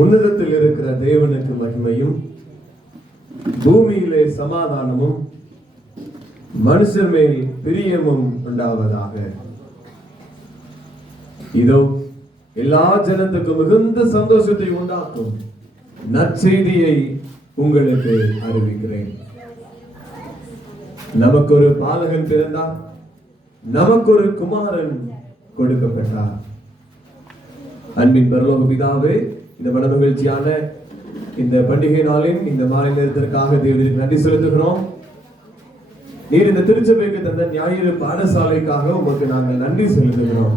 உன்னதத்தில் இருக்கிற தேவனுக்கு மகிமையும், பூமியிலே சமாதானமும், மனுஷர் மேல் பிரியமும் உண்டாவதாக. இதோ எல்லா ஜனத்துக்கும் மிகுந்த சந்தோஷத்தை உண்டாக்கும் நற்செய்தியை உங்களுக்கு அறிவிக்கிறேன். நமக்கு ஒரு பாலகன் பிறந்தார், நமக்கு ஒரு குமாரன் கொடுக்கப்பட்டார். அன்பின் பரலோக பிதாவே, இந்த மனமகிழ்ச்சியான இந்த பண்டிகை நாளின் இந்த மாலை நேரத்திற்காக தேவனுக்கு நன்றி செலுத்துகிறோம். நீர் இந்த திருச்சபைக்கு தந்த ஞாயிறு பாடசாலைக்காக உங்களுக்கு நாங்கள் நன்றி செலுத்துகிறோம்.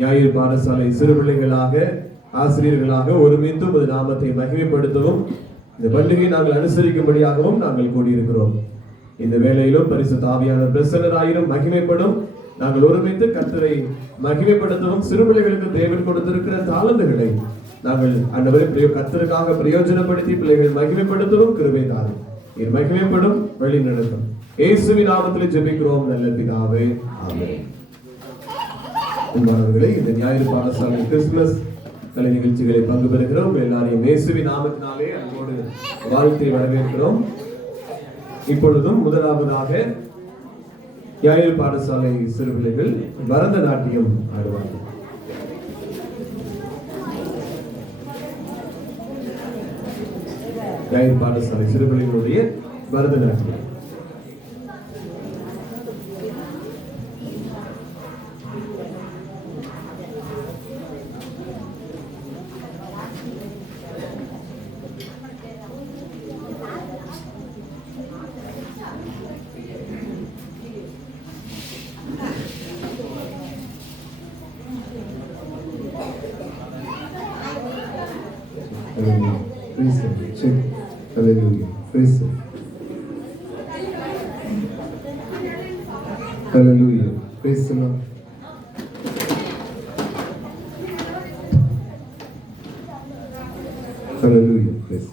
ஞாயிறு பாடசாலை சிறு பிள்ளைகளாக, ஆசிரியர்களாக ஒருமித்து உமது நாமத்தை மகிமைப்படுத்தவும் இந்த பண்டிகை நாங்கள் அனுசரிக்கும்படியாகவும் நாங்கள் கூடியிருக்கிறோம். இந்த வேளையிலும் பரிசுத்த ஆவியானவர் பிரசன்னராயிரும் மகிமைப்படும். நாங்கள் ஒருமித்து கர்த்தரை மகிமைப்படுத்தவும் சிறு பிள்ளைகளுக்கு தேவன் கொடுத்திருக்கிற தாளந்துகளை நாங்கள் ஆண்டவரை கர்த்தருக்காக பிரயோஜனப்படுத்தி பிள்ளைகள் மகிமைப்படுத்தவும் கிருபை தாரும். நீர் மகிமைப்படும், வழி நடக்கும். இயேசுவின் நாமத்தில் ஜெபிக்கிறோம் நல்ல பிதாவே, ஆமென். அன்பானவர்களே, இந்த ஞாயிறு பாடசாலை கிறிஸ்துமஸ் கலை நிகழ்ச்சிகளை பங்கு பெறுகிறோம். உங்கள் எல்லாரையும் இயேசுவின் நாமத்தினாலே அன்போடு வாழ்த்தை வரவேற்கிறோம். இப்பொழுதும் முதலாவதாக ஞாயிறு பாடசாலை சிறு பிள்ளைகள் பரதநாட்டியம் ஆடுவார்கள். ஞாயிறு பாடசாலை சிறு பிள்ளைகளுடைய Bharatanatyam. Hallelujah. Praise Him. Hallelujah. Praise the Lord. Hallelujah. Praise.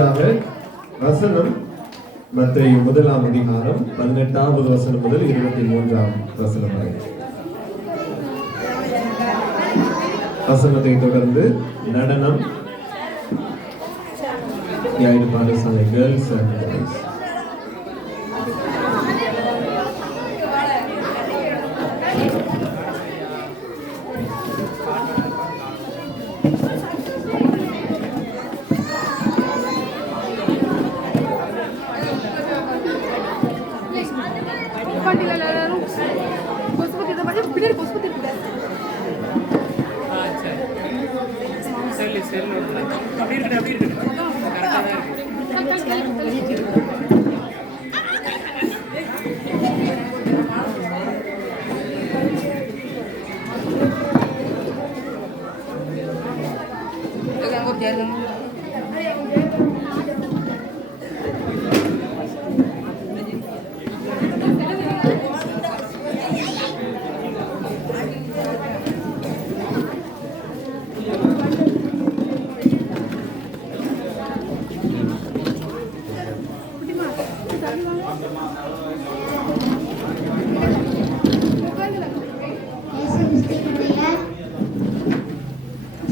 அடுத்ததாக வசனம் மத்தேயு 1ஆம் அதிகாரம் 18வது வசனம் முதல் 23ஆம் வசனம் வரை. வசனத்தை தொடர்ந்து நடனம், ஞாயிறு பாடசாலை கேர்ள்ஸ் அண்ட் பாய்ஸ்.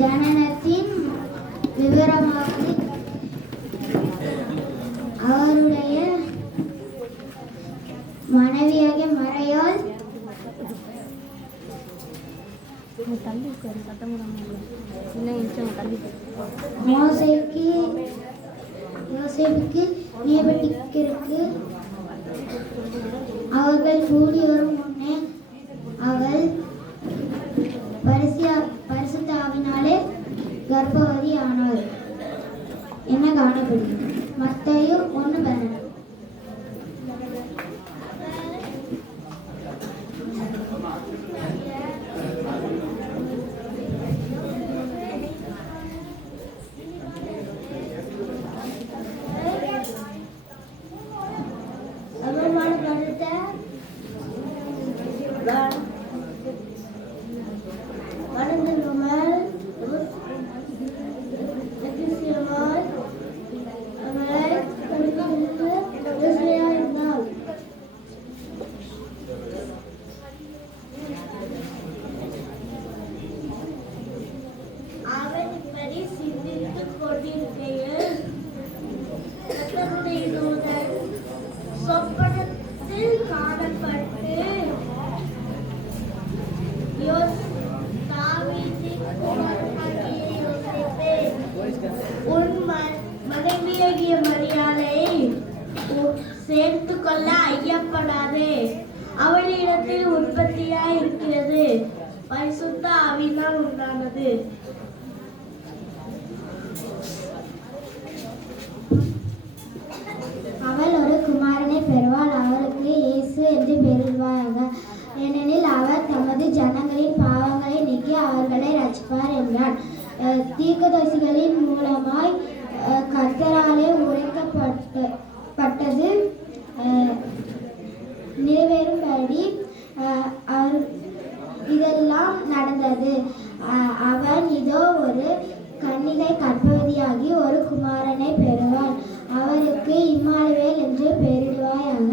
ஜனனத்தின் விவரமாவது அவருடைய மனைவியாகிய மரியாள் யோசேப்புக்கு நியமிக்கிறதுக்கு அவர்கள் கூடி வரும் முன்னே அவள் பரிசுத்த ஆவினாலே கர்ப்பவதி ஆனாள் என்ன காணப்படுகிறது. மத்தேயு 1:12. மனைவியாகிய மரியாளை சேர்த்து கொள்ள ஐயப்படாதே, அவளிடத்தில் உற்பத்தியாய் இருக்கிறது பரிசுத்த ஆவியினால் உண்டானது. அவள் ஒரு குமாரனை பெறுவாள், அவளுக்கு இயேசு என்று பெயரிடுவாயாக. ஏனெனில் அவர் தமது ஜனங்களின் பாவங்களை நீக்கி அவர்களை ரட்சிப்பார் என்றார். தீர்க்கதரிசிகளின் மூலமாய் கர்த்தராலே உரைக்கப்பட்டது நிறைவேறும்படி இதெல்லாம் நடந்தது. அவன் இதோ ஒரு கன்னிகை கர்ப்பவதியாகி ஒரு குமாரனை பெறுவாள், அவருக்கு இம்மானுவேல் என்று பெயரிடுவாயாக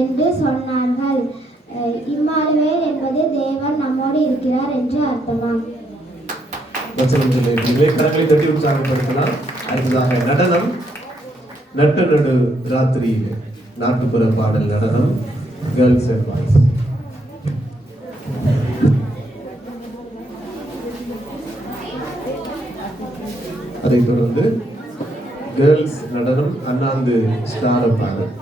என்று சொன்னார்கள். இம்மானுவேல் என்பது தேவன் நம்மோடு இருக்கிறார் என்று அர்த்தமாம். கரங்களை தட்டி உற்சாகப்படுத்தலாம். அடுத்ததாக நடனம், நட்டு நடு ராத்திரியில் நாட்டுப்புற பாடல் நடனம், கேர்ள்ஸ் அண்ட் பாய்ஸ். அதைத் தொடர்ந்து கேர்ள்ஸ் நடனம் அண்ணாந்து ஸ்டார் பாடல்.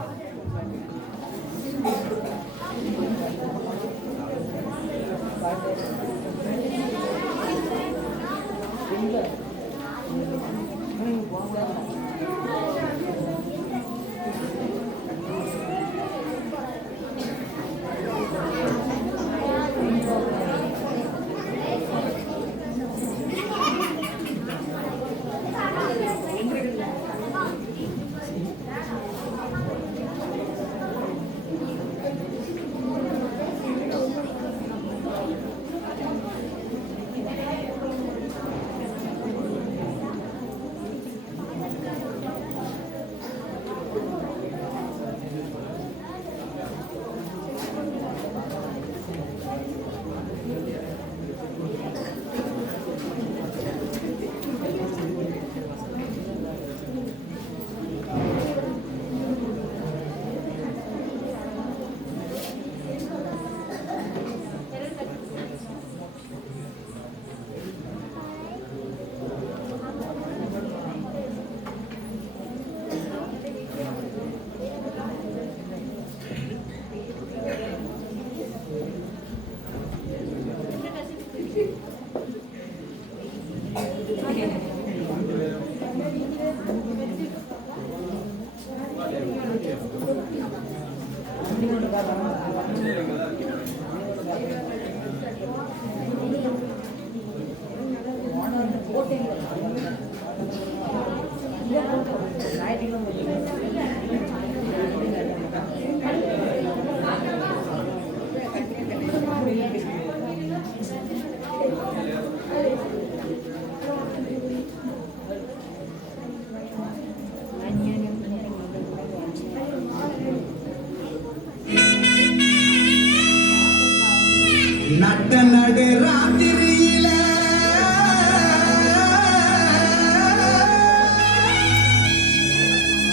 நட்ட நடு ராத்திரியில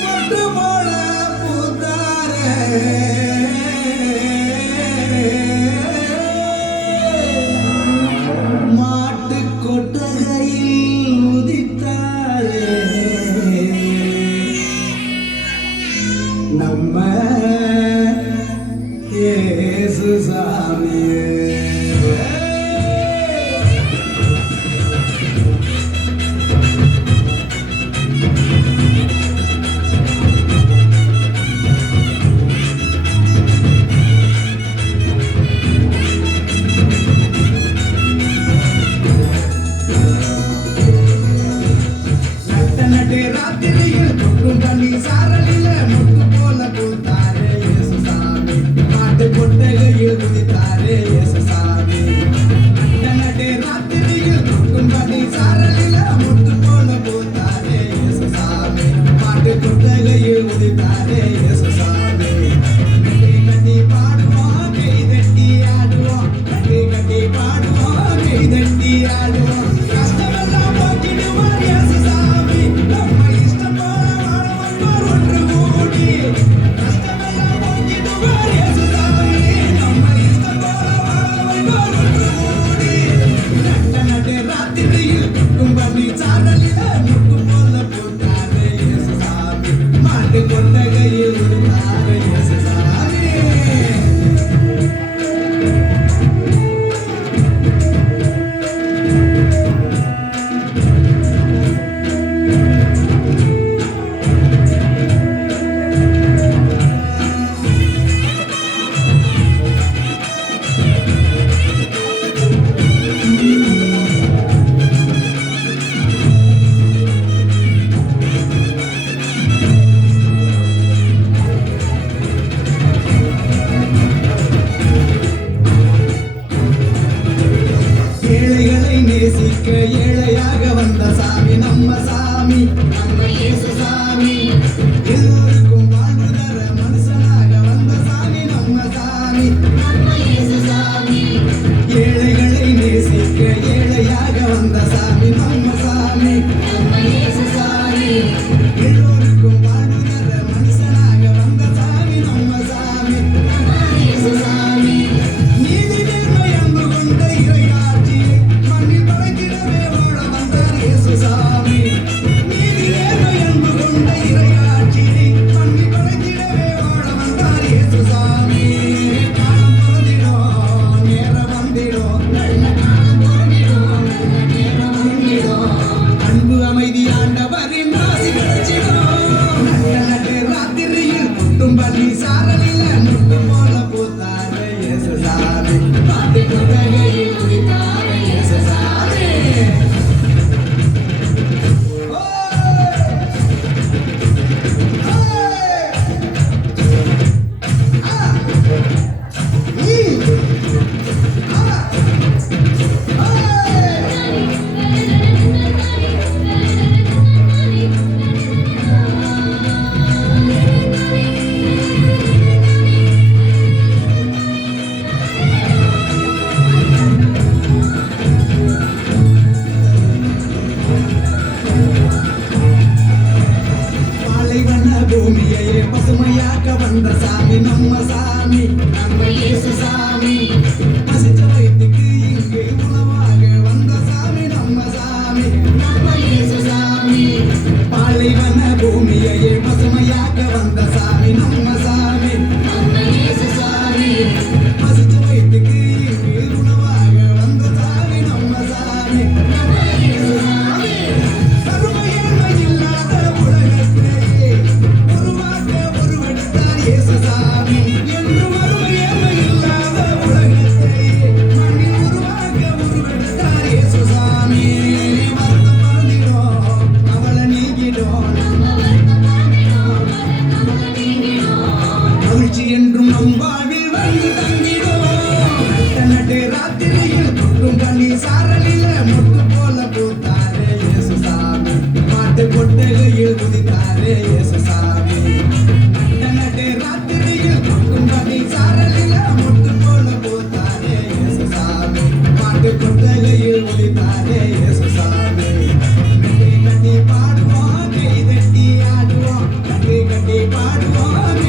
மொட்டு போல பூத்தாரே மாட்டு கொட்டகையில் உதித்தாரே நம்ம இயேசு சாமியே. நட்டு ராத்திரியில் கொட்டும் பனி சாரலில முட்டு போல பூத்தாரே இயேசு சாமி மாட்டு கொட்டகையில் குதித்தாரே இயேசு சாமி.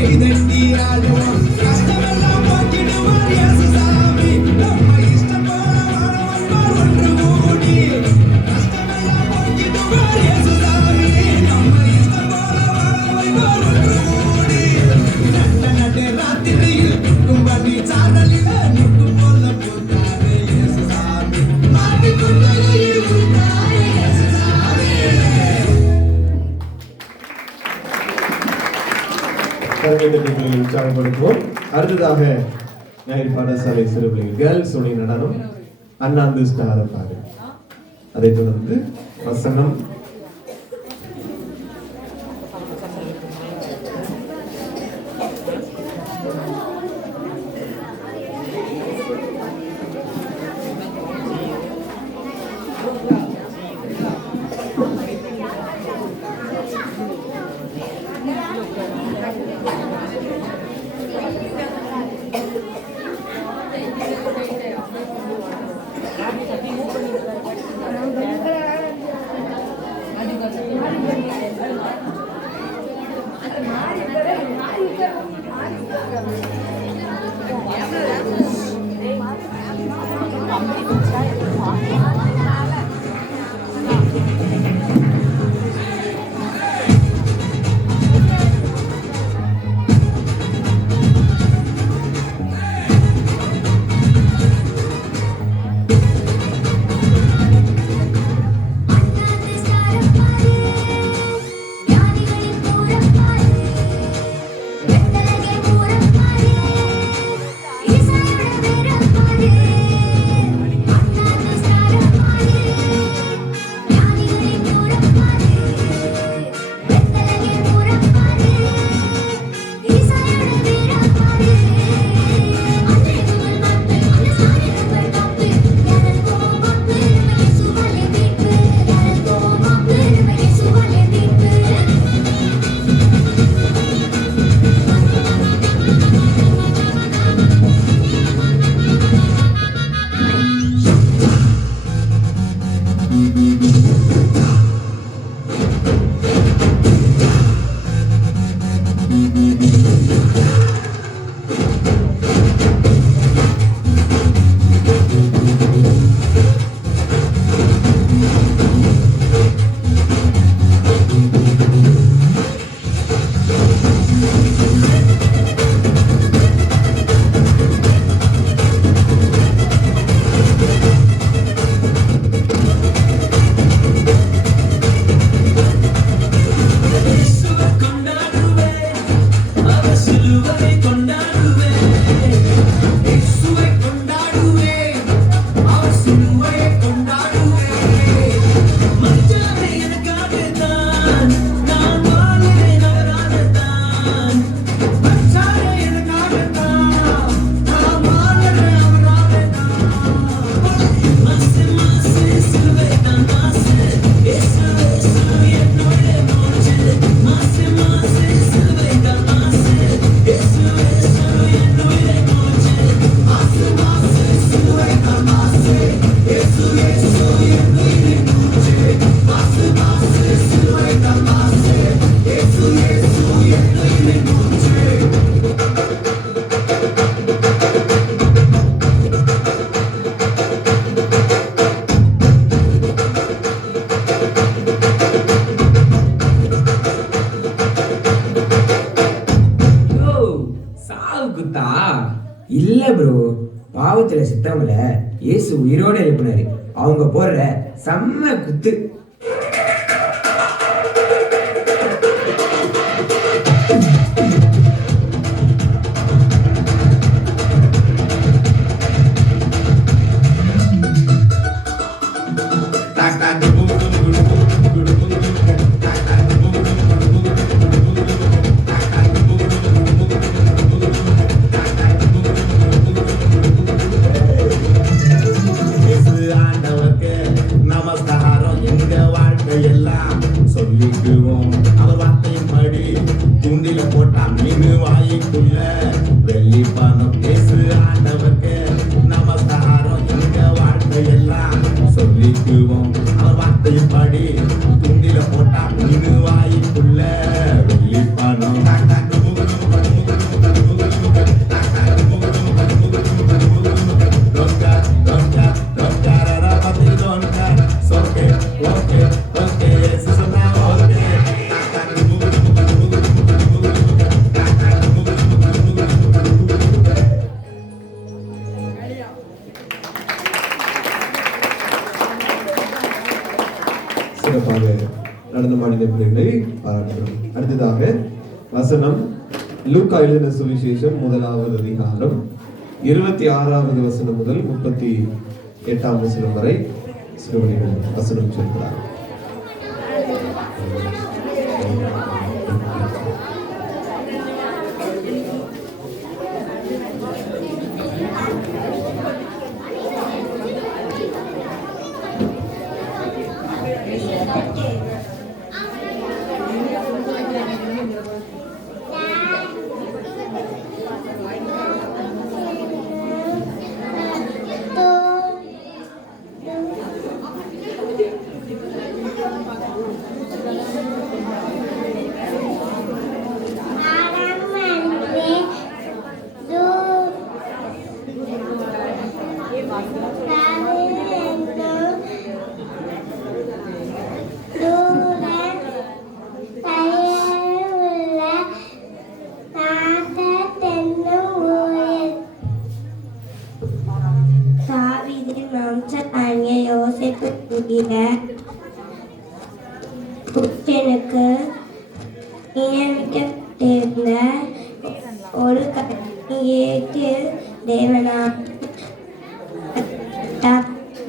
கைதட்டி ஆடுவோம் கஷ்டமெல்லாம் போக்கிடுவார் இயேசு சாமி நம்ம இஷ்டம் போல வாழ வைப்பார் ஒன்று கூடி கஷ்டமெல்லாம் போக்கிடுவார் இயேசு சாமி நம்ம இஷ்டம் போல வாழ வைப்பார் ஒன்று கூடி நட்ட ராத்திரியில் குட்டும் பண்ணி சாரலில நுட்டு போல போட்டாரே இயேசு சாமி மாட்டி குட்டையில் விட்டாரே இயேசு சாமி. கரங்களை உற்சாகப்படுத்துவோம். அடுத்ததாக ஞாயிறு பாடசாலை சிறுபிள்ளைகள் கேர்ள்ஸ் உடைய நடனம் அண்ணாந்து ஸ்டார் பாடு. அதைத் தொடர்ந்து வசனம், இல்ல ப்ரோ, பாவத்துல செத்தவங்கள இயேசு உயிரோட எழுப்பினாரு. அவங்க போடுற செம்ம குத்து. அவர் வார்த்தையின் படி தூண்டில போட்டா மீன் வாய்க்குள்ள வெள்ளி பணம் பேசு ஆண்டவர்க்கு நமஸ்காரம் எங்க வாழ்க்கையெல்லாம் சொல்லிக்குவோம். அவர் வார்த்தையின் படி தூண்டில போட்டா மீன் வாய்க்குள்ள வெள்ளி பணம் இந்த பிள்ளைகளை பாராட்டுகிறோம். அடுத்ததாக வசனம் லூக்கா எழுதின சுவிசேஷம் 1வது அதிகாரம் 26வது வசனம் முதல் 38ஆம் வசனம் வரை சிறுவனிகள் வசனம் சொல்கிறார். புருஷனுக்கு நியமிக்கப்பட்டிருந்த ஒரு ஏற்று தேவனார்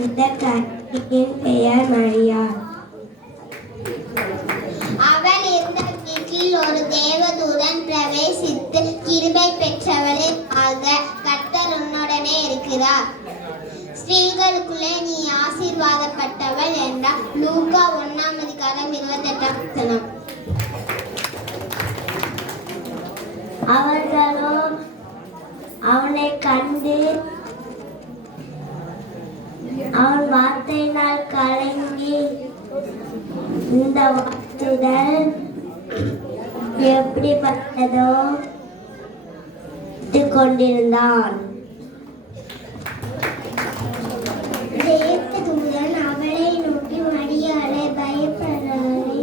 இந்த கன்னியின் பெயர் மரியா. அவள் இருந்த வீட்டில் ஒரு தேவதூதன் பிரவேசித்து, கிருபை பெற்றவளே வாழ்க, கர்த்தர் உன்னுடனே இருக்கிறார், ஸ்திரீகளுக்குள்ளே நீ ஆசீர்வாதப்பட்டவள் என்றார். லூக்கா 1ஆம் அதிகாரம் 28ஆம் வசனம். அவர்களோ அவனை கண்டு அவன் வார்த்தையினால் கலங்கி இந்த வார்த்தைகள் எப்படிப்பட்டதோ கொண்டிருந்தான். தேவதூதன் அவளை நோக்கி, மரியாளே, பயப்படாதே,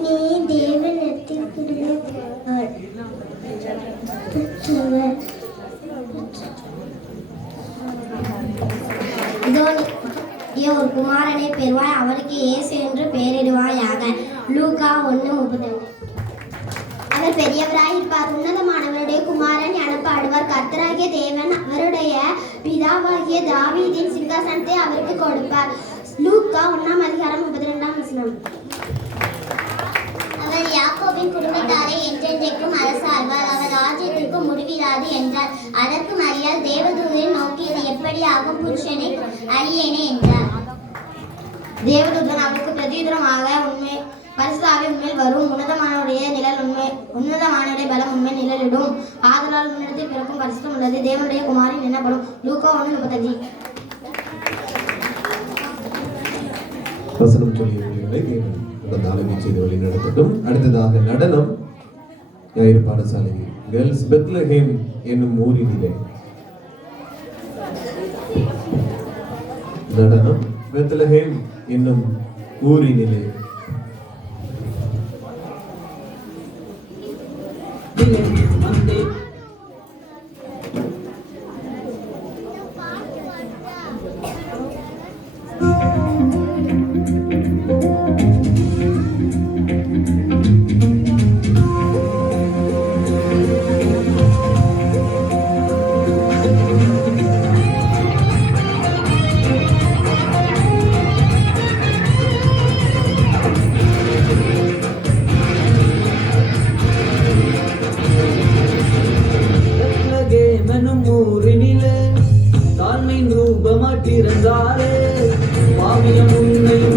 நீ தேவனிடத்தில் கிருபை பெற்றவள். இதோ நீ ஒரு குமாரனை பெறுவாய், அவருக்கு இயேசு என்று பெயரிடுவாயாக. லூக்கா 1:32. அவர் பெரியவராயிருப்பார், உன்னதமானவருடைய குமாரன் எனப்படுவார். கர்த்தராகிய தேவன் அவருடைய பிதாவாகிய தாவீதின் சிங்காசனத்தை அவருக்கு கொடுப்பார். லூக்கா 1ஆம் அதிகாரம் 32ஆம் வசனம். அவர் யாக்கோபின் குடும்பத்தாரை என்றென்றைக்கும் அரசாழ்வார், அவர் ராஜ்யத்திற்கு முடிவில்லாது என்றார். அதற்கு மரியாள் தேவதூதனை நோக்கி, இது எப்படி ஆகும், புருஷனை அறியேனே என்றார். தேவதூதன் அவருக்கு பிரதியுத்தரமாக, உண்மை பரிசுத்தாவி உண்மையில் வரும், உன்னதமானுடைய பலம் உண்மை நிழலிடும், ஆதலால் உன்னிடத்தில் பிறக்கும் பரிசுத்தம் உள்ளது, தேவனுடைய குமாரன் எனப்படும். லூக்கா 1:35. வசனம் சொல்லிய பிள்ளைகளை தேவன் உடன் ஆளுகை செய்து வழி நடத்தட்டும். அடுத்ததாக நடனம் ஞாயிறு பாடசாலையில் கேர்ள்ஸ் பெத்லஹேம் என்னும் ஊரினிலே நடனம் பெத்லஹேம் என்னும் ஊரினிலே Hallelujah,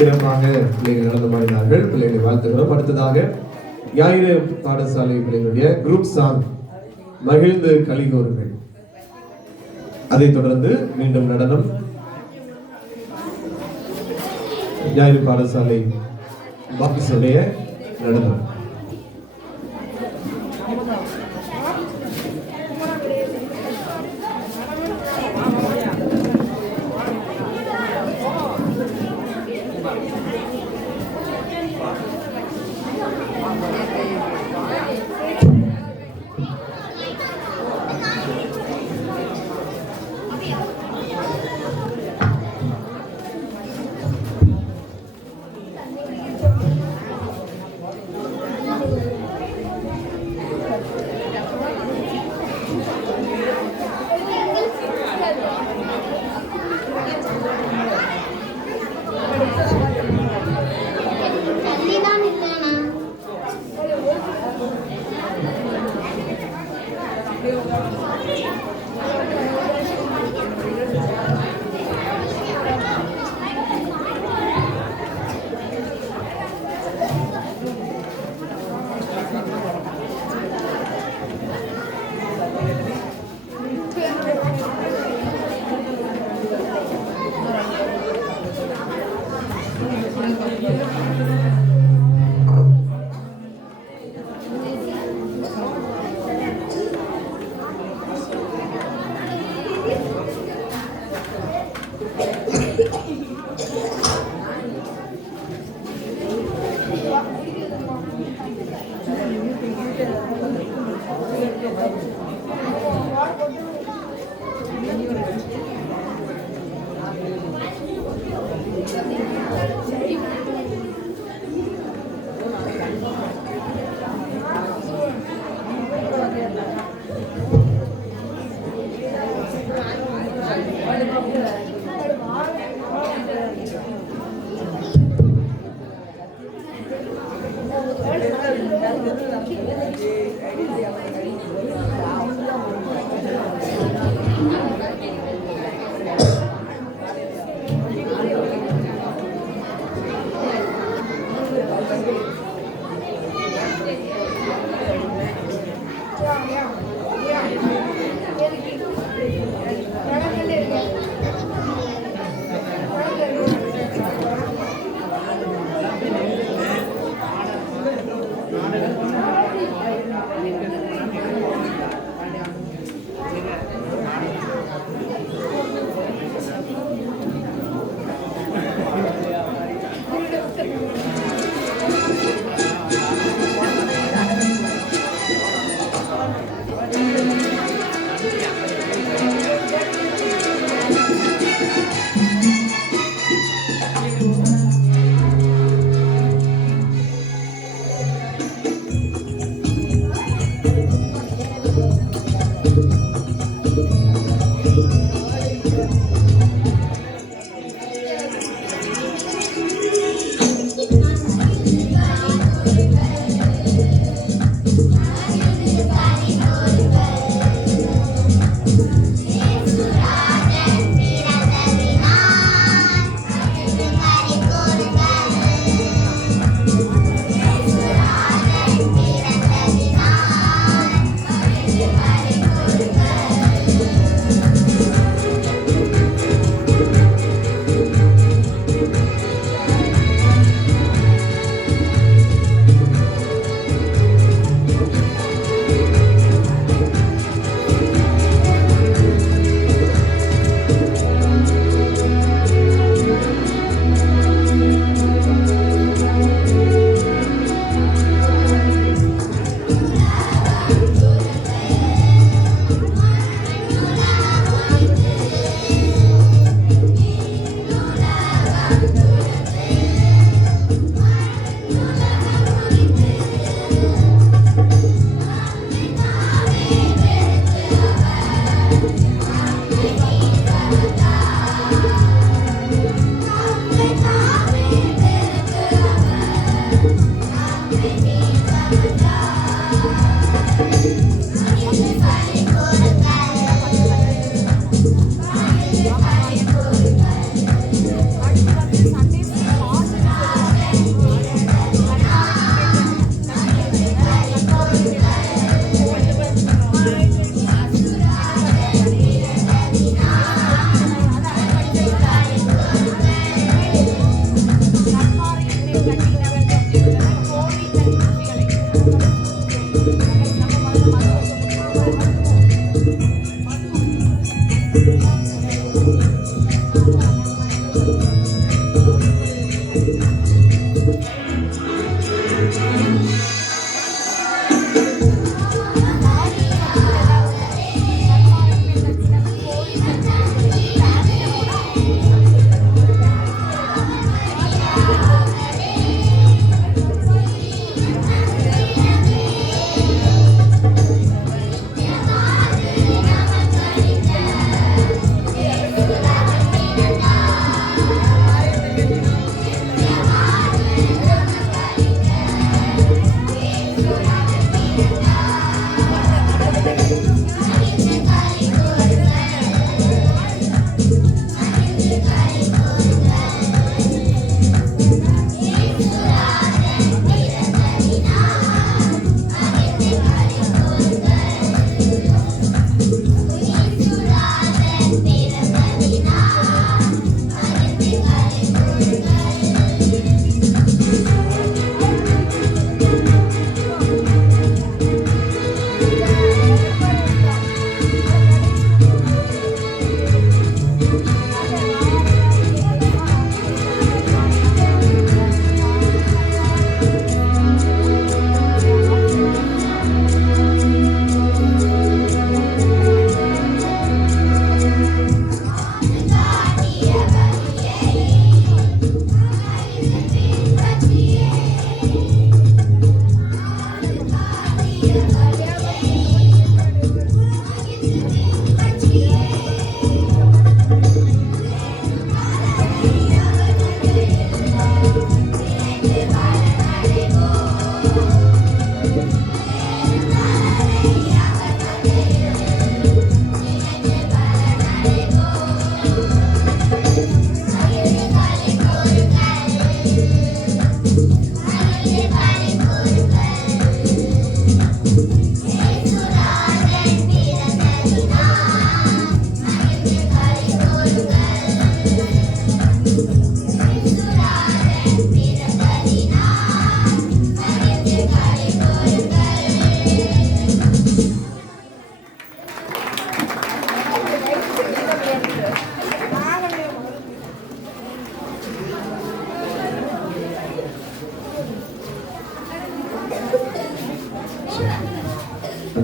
சிறப்பாக பிள்ளைகள் நடந்து மாறினார்கள். பிள்ளைகளை வாழ்த்துகிறோம். அடுத்ததாக ஞாயிறு பாடசாலை பிள்ளைகளுடைய குரூப் சாங் மகிழ்ந்து கலிகோருங்கள். அதைத் தொடர்ந்து மீண்டும் நடனம். ஞாயிறு பாடசாலை பாக்கிஸுடைய நடனம். தள்ளிதான் இல்லைண்ணா.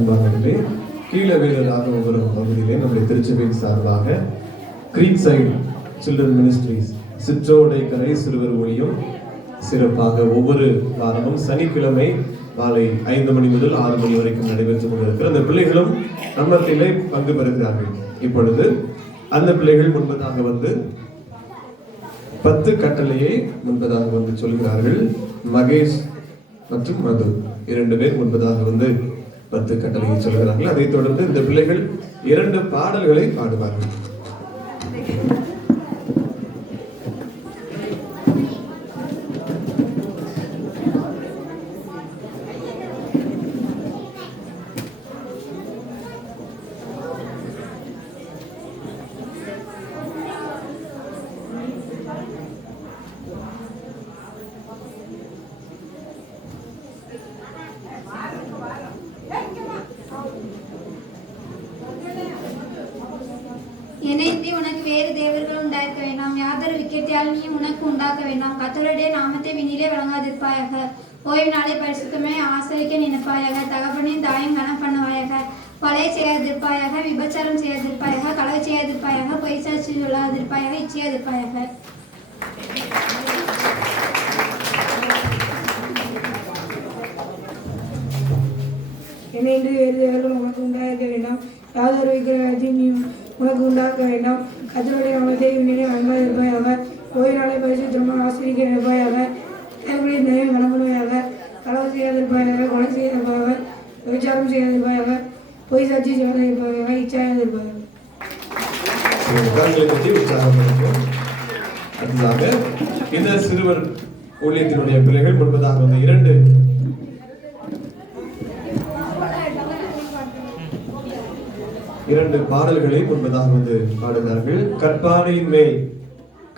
அன்பானவர்களே, கீழே வேறதாக வரும் பகுதியிலே நம்முடைய திருச்சபையின் சார்பாக கிரீக் சைடு சில்ட்ரன் மினிஸ்ட்ரிஸ் சிற்றோடை கரை சிறுவர் ஊழியம் சிறப்பாக ஒவ்வொரு வாரமும் சனிக்கிழமை மாலை 5 மணி முதல் 6 மணி வரைக்கும் நடைபெற்றுக் கொண்டிருக்கிற அந்த பிள்ளைகளும் நம்மத்திலே பங்கு பெறுகிறார்கள். இப்பொழுது அந்த பிள்ளைகள் முன்பதாக வந்து 10 கட்டளையை முன்பதாக வந்து சொல்கிறார்கள். மகேஷ் மற்றும் மது 2 பேர் முன்பதாக வந்து 10 கட்டளையை சொல்கிறார்கள். அதைத் தொடர்ந்து இந்த பிள்ளைகள் 2 பாடல்களை பாடுவார்கள். என்னை உனக்கு வேறு தேவர்கள் உண்டாக்க வேண்டாம், யாதொரு விக்கெட்டியால் நீ உனக்கு உண்டாக்க வேண்டாம். கர்த்தருடைய நாமத்தை விண்ணிலே வழங்காதிருப்பாயாக. ஓய்வு நாளை பரிசுத்தமே ஆசரிக்க நினைப்பாயாக. தகப்பனையும் தாயும் கனம் பண்ணுவாயாக. கொலை செய்யாதிருப்பாயாக, விபச்சாரம் செய்யாதிருப்பாயாக, களவு செய்யாதிருப்பாயாக, பொய் சாட்சி சொல்லாதிருப்பாயாக, இச்சையாதிருப்பாயாக. என்னை வேறு தேவர்கள் உனக்கு உண்டாக்க வேண்டாம், யாதொரு விக்கிரகத்தையும் நீ உனக்கு உண்டாக்க வேண்டாம். கர்த்தருடைய நாமத்தை விண்ணிலே வழங்காதிருப்பாயாக. ஓய்வு நாளை பரிசுத்தமாக ஆசரிக்க நினைப்பாயாக. தேவனுடைய தாயும் கனம் பண்ணுவாயாக. களவு செய்யாதிருப்பாயாக, கொலை செய்யாதிருப்பாயாக, விபச்சாரம் செய்யாதிருப்பாயாக, பொய் சாட்சி சொல்லாதிருப்பாயாக, இச்சையாதிருப்பாயாக. அடுத்ததாக இந்த சிறுவர் ஊழியத்தினுடைய பிள்ளைகள் முன்பதாக வந்து 2 பாடல்களை முன்பதாக வந்து பாடுகிறார்கள். கற்பானையின் மேல்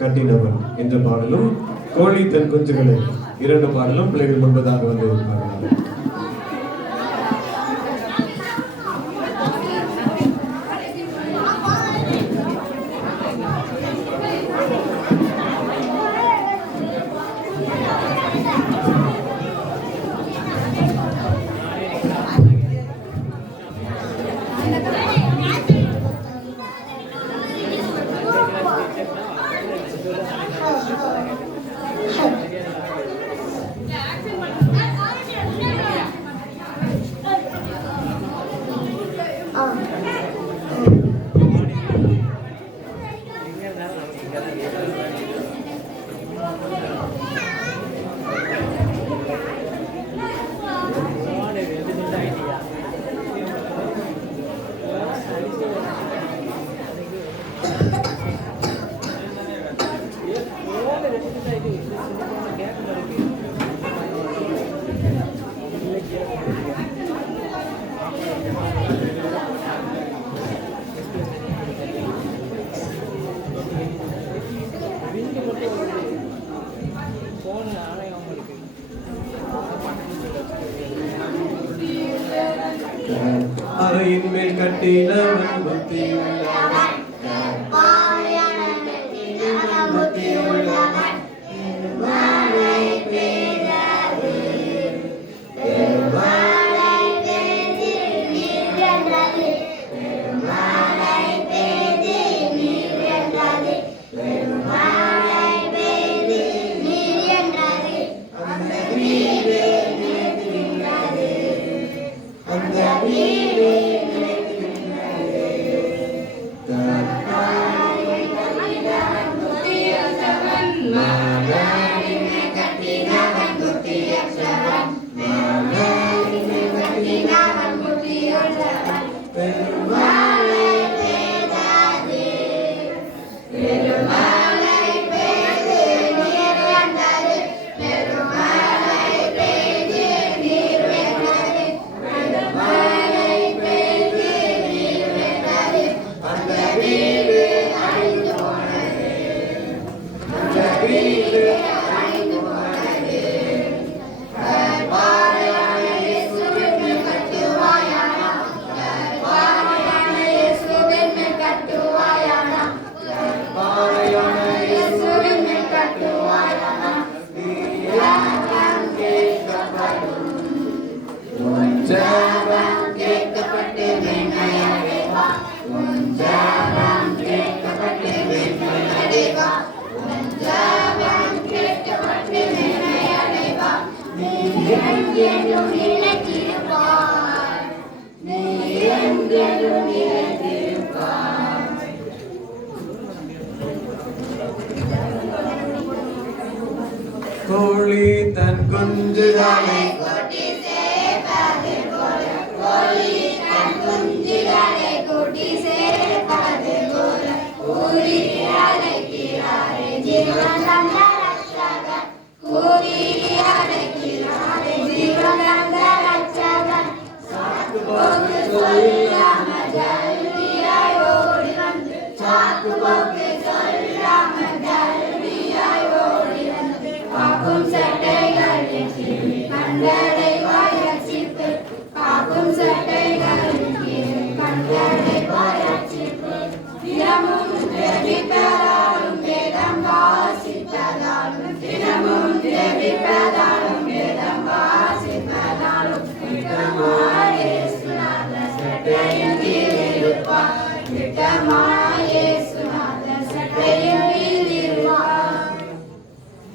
கட்டினவன் என்ற பாடலும், கோழி தன் குஞ்சுகளை 2 பாடலும் பிள்ளைகள் முன்பதாக வந்து பாடுகிறார்கள். அறையின் மேல் கட்டினவன் புத்தியுள்ளவன், புத்தியுள்ளவன், கோழி தன் குஞ்சுகளை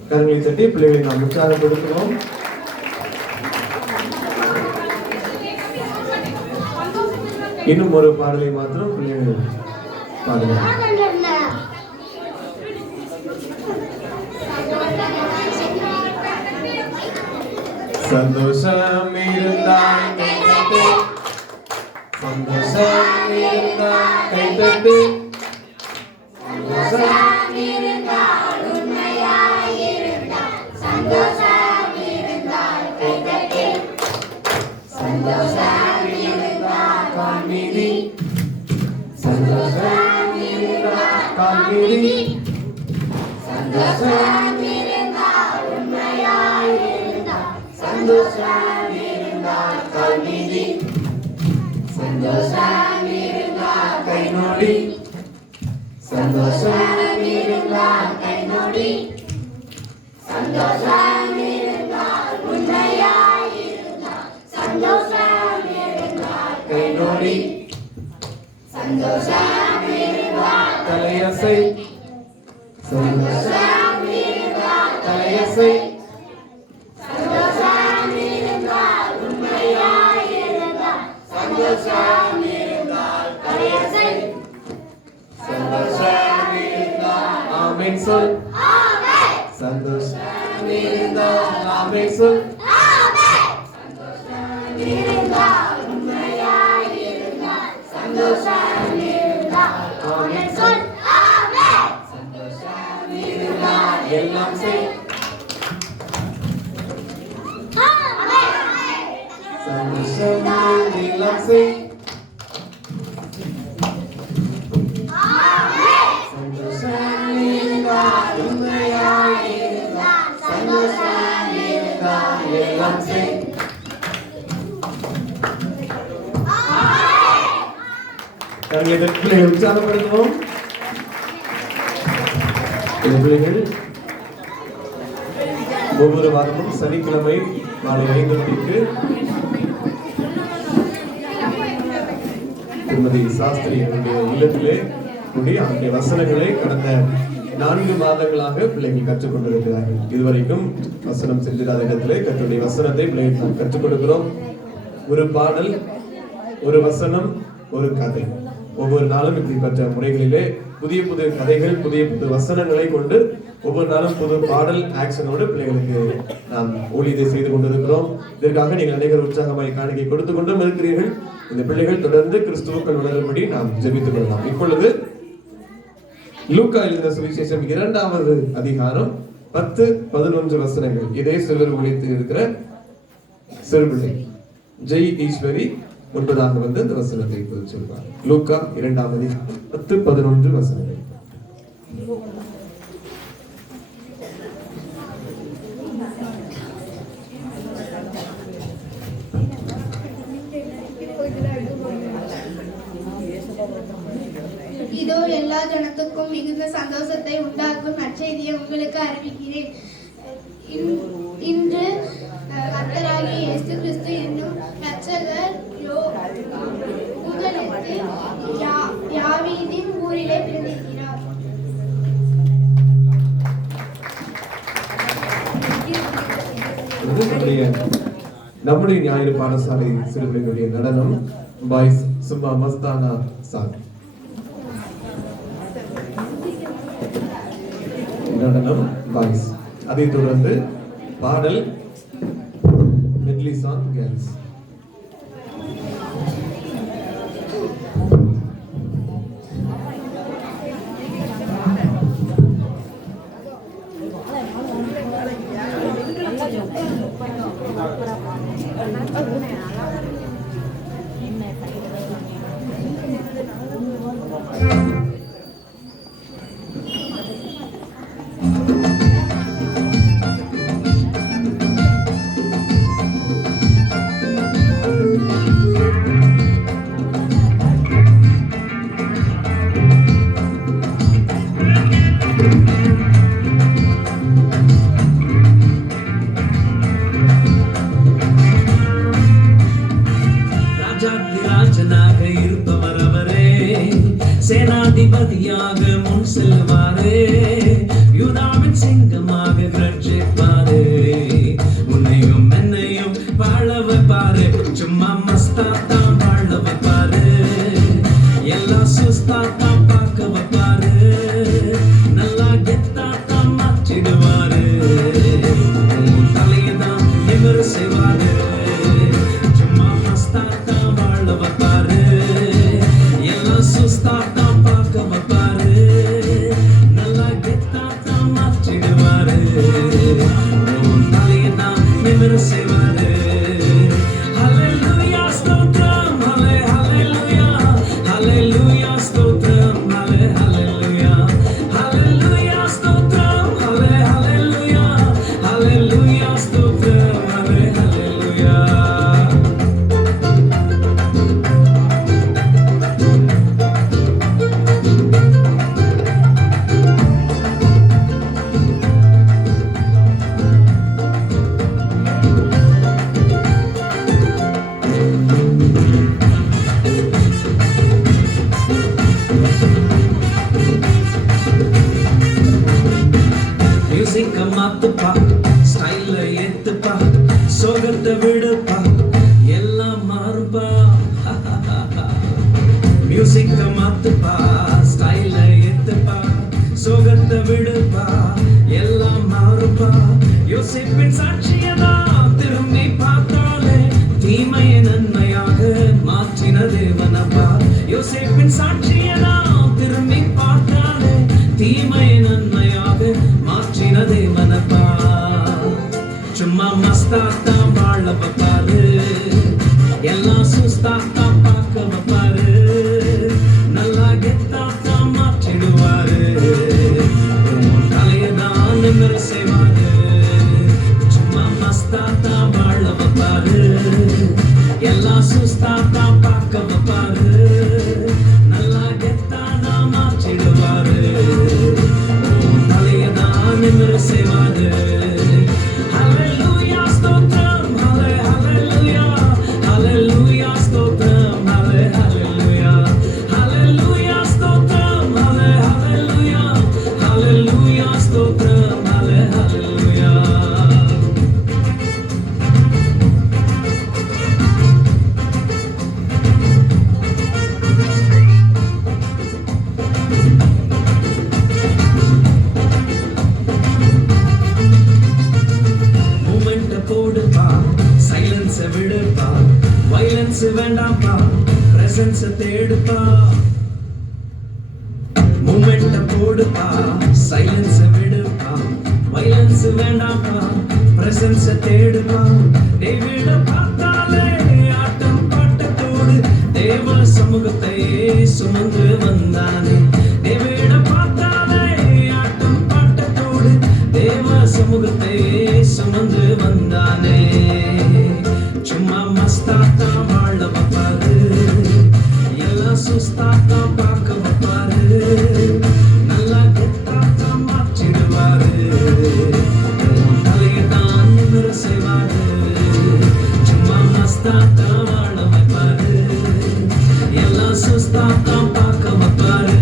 கரங்களை தட்டி பிள்ளைகளை நாம் உற்சாகப்படுத்துவோம். இன்னும் ஒரு பாடலை மாத்திரம் பிள்ளைகள் பாடுகிறார். சந்தோஷம் இருந்தால் கைதட்டு, சந்தோஷம் இருந்தால் கைதட்டு, சந்தோஷம் இருந்தால் உண்மையாயிருந்தால், சந்தோஷம் இருந்தால் கைதட்டு, சந்தோஷம் இருந்தால் காண்பிதி, சந்தோஷம் இருந்தால் காண்பிதி, சந்தோஷம் இருந்தால் உண்மையாயிருந்தால், சந்தோஷம் இருந்தால் காண்பிதி, சந்தோஷம் இருந்தால் கைநோடி, சந்தோஷம் இருந்தால் கைநோடி, சந்தோஷம் இருந்தால் உண்மையாயிருந்தால், சந்தோஷம் இருந்தால் கைநோடி, சந்தோஷம் இருந்தால் தலையசை, சந்தோஷம் இருந்தால் தலையசை, சந்தோஷம் இருந்தால் உண்மையாயிருந்தால், சந்தோஷம் இருந்தால் தலையசை, சந்தோஷம் இருந்தால் ஆமென் சொல், சந்தோஷம் இருந்தால் ஆமென் சொல், சந்தோஷம் இருந்தால் உண்மையாயிருந்தால், சந்தோஷம் இருந்தால் ஆமென் சொல், சந்தோஷம் இருந்தால் எல்லாம் செய், சந்தோஷம் எல்லாம் செய், சந்தோஷம் இருந்தால் உண்மையாயிருந்தால், சந்தோஷம் இருந்தால் எல்லாம் செய். கரங்களை தட்டி பிள்ளைகளை உற்சாகப்படுத்துவோம். இந்த பிள்ளைகள் ஒவ்வொரு வாரமும் சனிக்கிழமை மாலை 5 மணிக்கு திருமதி சாஸ்திரியினுடைய இல்லத்திலே கூடிய அவருடைய வசனங்களை கடந்த 4 மாதங்களாக பிள்ளைகள் கற்றுக் கொண்டிருக்கிறார்கள். இதுவரைக்கும் வசனம் சென்றிராத இடத்திலே கர்த்தருடைய வசனத்தை பிள்ளைகள் நாம் கற்றுக் கொடுக்கிறோம். ஒரு பாடல், ஒரு வசனம், ஒரு கதை. ஒவ்வொரு நாளும் இப்படிப்பட்ட முறைகளிலே புதிய புதிய கதைகள், புதிய புதிய வசனங்களை கொண்டு ஒவ்வொரு நாளும் புது பாடல் ஆக்ஷனோடு பிள்ளைகளுக்கு நாம் ஊழியத்தை செய்து கொண்டிருக்கிறோம். இதற்காக நீங்கள் அனைவரும் உற்சாகமாய் காணிக்கை கொடுத்து கொண்டும் இருக்கிறீர்கள். இந்த பிள்ளைகள் தொடர்ந்து கிறிஸ்துவுக்குள் வளரும்படி நாம் ஜெபித்துக் கொள்ளலாம். இப்பொழுது லூக்கா எழுதின சுவிசேஷம் 2வது அதிகாரம் 10-11 வசனங்கள். இதே சிலர் ஒழித்து இருக்கிற சிறுபிள்ளை ஜெய் ஈஸ்வரி முன்பதாக வந்து இந்த வசனத்தை இப்போது சொல்வார். லூக்கா 2வது அதிகாரம் 10-11 வசனங்கள். இதோ எல்லா ஜனத்துக்கும் மிகுந்த சந்தோஷத்தை உண்டாக்கும் நற்செய்தியை உங்களுக்கு அறிவிக்கிறேன். இன்று கர்த்தராகிய இயேசு கிறிஸ்து என்னும் இரட்சகர் உங்களுக்கு யாவீதின் ஊரிலே பிறந்திருக்கிறார். நம்முடைய ஞாயிறு பாடசாலை சிறுபிள்ளைகளுடைய நடனம் பாய்ஸ் சும்மா மஸ்தானா சாங். நடனம் பாய்ஸ். அதைத் தொடர்ந்து பாடல் மெட்லி சாங் கேர்ள்ஸ். ராஜாதிராஜனாக இருப்பவர் அவரே, சேனாதிபதியாக முன் செல்வாரே, யூதாவின் சிங்கமாக கர்ஜிப்பாரே, உன்னையும் என்னையும் வாழ வைப்பாரு, சும்மா மஸ்தா தான் வாழ வைப்பாரு, எல்லா சுஸ்தா தான் பார்க்க வைப்பாரு, நல்லா கெத்தா தான் மாற்றிடுவாரு, உன் தலையை தான் நிமிர செய்வாரு, சும்மா மஸ்தா தான் வாழ வைப்பாரு, எல்லாம் சுஸ்தா தான் பார்க்க வைப்பாரு, நல்லா கெத்தா தான் மாற்றிடுவாரு, உன் தலையை தான் நிமிர செய்வாரு. Hallelujah, ஸ்தோத்திரம், hallelujah, hallelujah, ஸ்தோத்திரம், hallelujah, hallelujah, ஸ்தோத்திரம், hallelujah, hallelujah, ஸ்தோத்திரம், hallelujah. மியூசிக்க மாத்துப்பா, ஸ்டைல ஏத்துப்பா, சோகத்தை விடுப்பா, எல்லாம் மாறுப்பா. மியூசிக்க மாத்துப்பா, ஸ்டைல ஏத்துப்பா, சோகத்தை விடுப்பா, எல்லாம் மாறுப்பா. யோசிப்பின் சாட்சியதான் திரும்பி பார்த்தாலே தீமையை நன்மையாக மாற்றின தேவனப்பா. யோசிப்பின் சாட்சியதான் திரும்பி பார்த்தாலே தீமையை நன்மையாக மாற்றின தேவனப்பா. சும்மா மஸ்தா தான் வாழ வைப்பாரு, எல்லாம் சுஸ்தா தான் பார்க்க வைப்பாரு, நல்லா கெத்தா தான் மாற்றிடுவாரு, உன் தலையை தான் நிமிர செய்வாரு, சும்மா மஸ்தா தான் வாழ வைப்பாரு, எல்லாம் சுஸ்தா தான் பார்க்க வைப்பாரு, நல்லா கெத்தா தான் மாற்றிடுவாரு, உன் தலையை தான் நிமிர செய்வாரு. Hallelujah, ஸ்தோத்திரம், hallelujah, hallelujah, ஸ்தோத்திரம், hallelujah, hallelujah, ஸ்தோத்திரம், hallelujah, hallelujah, ஸ்தோத்திரம், hallelujah. மூமெண்ட போடுப்பா, சைலன்ஸ விடுப்பா, வைலன்ஸ் வேண்டாம்ப்பா, பிரசன்ஸ தேடுப்பா. மூமெண்ட போடுப்பா, சைலன்ஸ விடுப்பா, வைலன்ஸ் வேண்டாம்ப்பா, பிரசன்ஸ தேடுப்பா. டேவிட பார்த்தாலே ஆட்டம் பாட்டத்தோடு தேவ சமூகத்தை சுமந்து வந்தானே. டேவிட பார்த்தாலே ஆட்டம் பாட்டத்தோடு தேவ சமூகத்தை சுமந்து வந்தானே. சும்மா மஸ்தா தான் வாழ வைப்பாரு, எல்லாம் சுஸ்தா தான் பார்க்க வைப்பாரு, நல்லா கெத்தா தான் மாற்றிடுவாரு, உன் தலையை தான் நிமிர செய்வாரு, சும்மா மஸ்தா தான் வாழ வைப்பாரு, எல்லாம் சுஸ்தா தான் பார்க்க வைப்பாரு,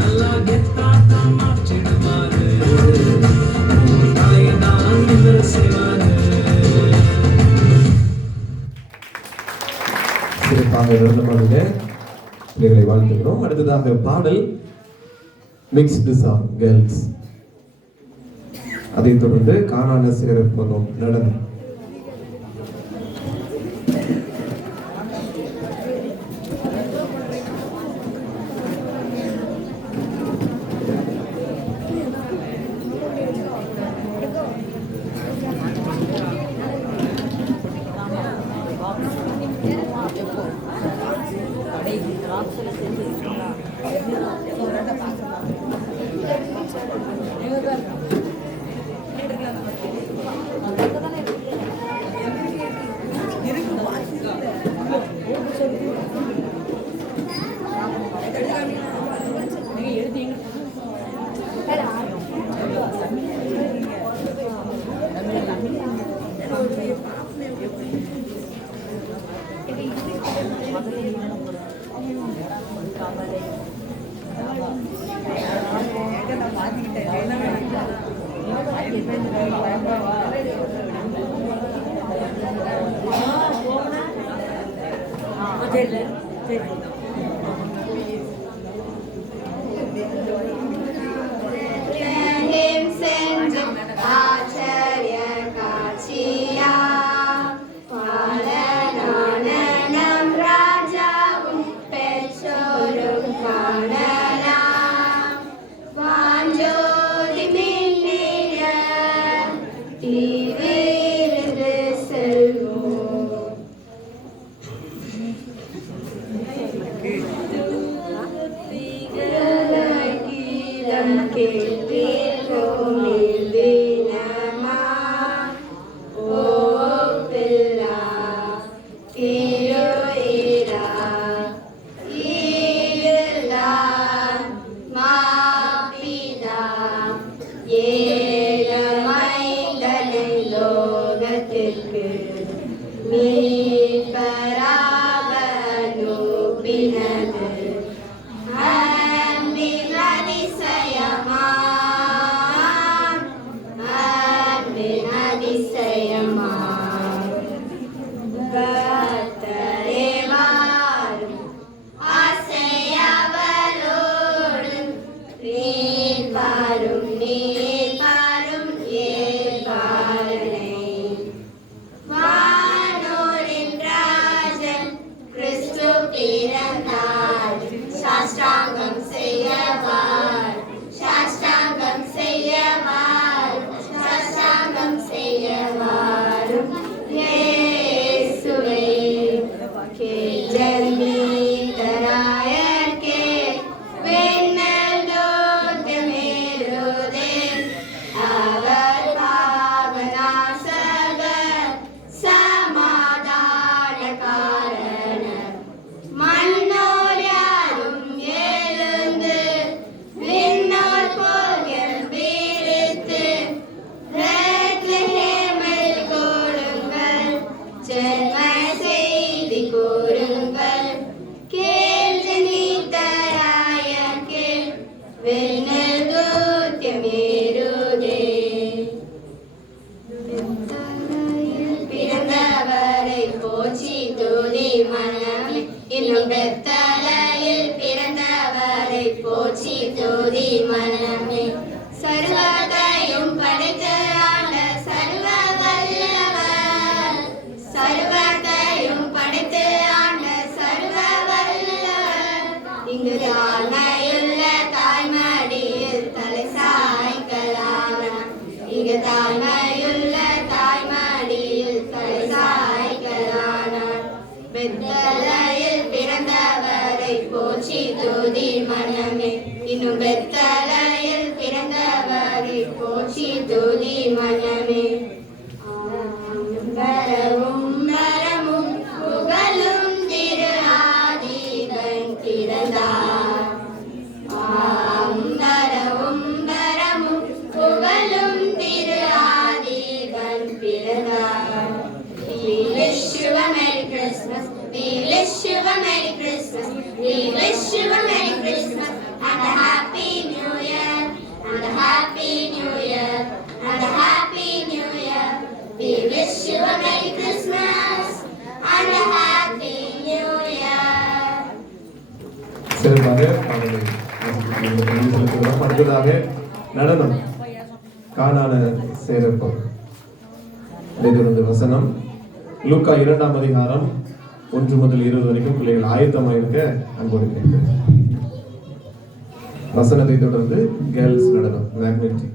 நல்லா கெத்தா தான் மாற்றிடுவாரு, உன் தலையை தான் நிமிர செய்வாரு. சிறப்பாக சிறப்பாக நடனமாடின பிள்ளைகளை வாழ்த்துக்கிறோம். அடுத்ததாக பாடல் மிக்ஸ்டு சாங் கேர்ள்ஸ், அதைத் தொடர்ந்து காணான சிறப்பு நடனம். We wish you a Merry Christmas and a Happy New Year. சிறப்பாக பாடலை செலுத்துகிறோம். அடுத்ததாக நடனம் காணான சேரப்பம். இதைத் தொடர்ந்து வசனம் லூக்கா 2ஆம் அதிகாரம் 1 முதல் 20 வரைக்கும் பிள்ளைகள் ஆயத்தமாக இருக்க அன்போடு கேட்கிறேன். வசனத்தை தொடர்ந்து கேர்ள்ஸ் நடனம் மேக்னெட்டிக்.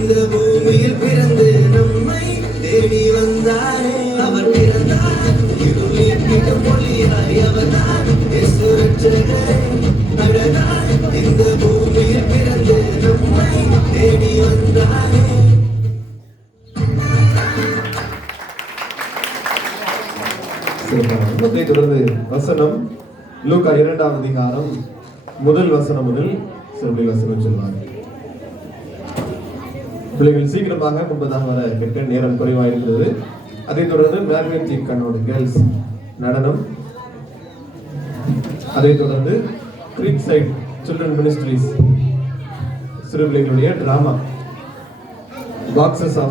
இந்த பூமியில் பிறந்து நம்மை தேடி வந்தாரே. அவர் பிறந்தார் இருளின் மொழியாய். அவர்தான் இயேசு ரட்சகரே. அழகாய் இந்த பூமியில் பிறந்து நம்மை தேடி வந்தாரே. இதை தொடர்ந்து வசனம் லூக்கா 2ஆம் அதிகாரம் முதல் வசனம் முதல் சிறுபடி வசனம் சொல்வாங்க. பிள்ளைகள் சீக்கிரமாக முன்பதாக வர கேட்க நேரம் குறைவாயிருந்தது. அதைத் தொடர்ந்து மேக்னெட்டிக் கண்ணோட கேர்ள்ஸ் நடனம், அதைத் தொடர்ந்து கிரீக் சைட் சில்ட்ரன் மினிஸ்ட்ரிஸ் சிறுபிள்ளைகளுடைய டிராமா பாக்ஸஸ் ஆஃப்